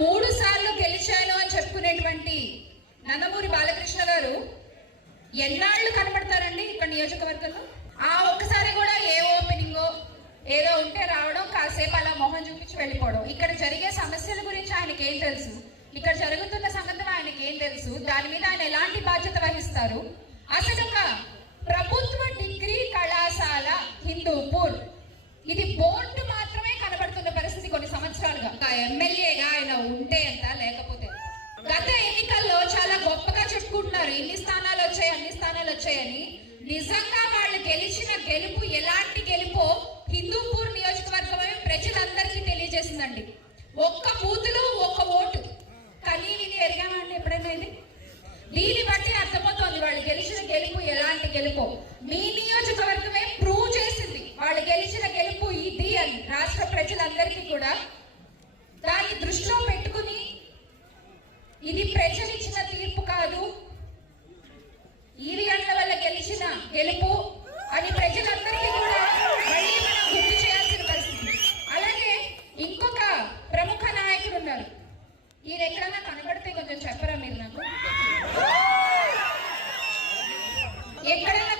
3 సార్లు గెలిచాను అని చెప్పుకునేటువంటి నందమూరి బాలకృష్ణ గారు ఎన్నాళ్ళు కనబడతారండి ఇక్కడ నియోజకవర్గంలో? ఆ ఒక్కసారి కూడా ఏ ఓపెనింగో ఏదో ఉంటే రావడం, కాసేపు అలా మొహం చూపించి వెళ్ళిపోవడం. ఇక్కడ జరిగే సమస్యల గురించి ఆయనకి ఏం తెలుసు? ఇక్కడ జరుగుతున్న సంగతులు ఆయనకి ఏం తెలుసు? దాని మీద ఆయన ఎలాంటి బాధ్యత వహిస్తారు? అసలు ఒక ప్రభుత్వ డిగ్రీ కళాశాల హిందూపూర్, ఇది బోర్డు మాత్రమే కనబడుతున్న పరిస్థితి కొన్ని సంవత్సరాలుగా. ఎమ్మెల్యేగా ఆయన ఉంటే ఎంత, లేకపోతే గత ఎన్నికల్లో చాలా గొప్పగా చెప్పుకుంటున్నారు, ఇన్ని స్థానాలు వచ్చాయి అన్ని స్థానాలు వచ్చాయని. నిజంగా వాళ్ళు గెలిచిన గెలుపు ఎలాంటి గెలుపో హిందూపూర్ నియోజకవర్గమే ప్రజలందరికీ తెలియజేసిందండి. ఒక్క బూతులో ఒక్క ఓటు కానీ విని ఎరిగామండి ఎప్పుడైనా ఇది? దీన్ని బట్టి అర్థమవుతోంది వాళ్ళు గెలిచిన గెలుపు ఎలాంటి గెలుపో. మీ నియోజకవర్గమే ప్రూవ్ చేసింది వాళ్ళు గెలిచిన గెలుపు ఇది అని రాష్ట్ర ప్రజలందరికీ కూడా. దాన్ని దృష్టిలో పెట్టుకుని ఇది ప్రజలిచ్చిన తీర్పు కాదు, ఈవీఎంల వల్ల గెలిచిన గెలుపు అని ప్రజలందరికీ కూడా మళ్ళీ మనం గుర్తు చేయాల్సిన పరిస్థితి. అలాగే ఇంకొక ప్రముఖ నాయకుడు ఉన్నారు, ఈయన ఎక్కడన్నా కనబడితే కొంచెం చెప్పరా మీరు నాకు? ఎక్కడన్నా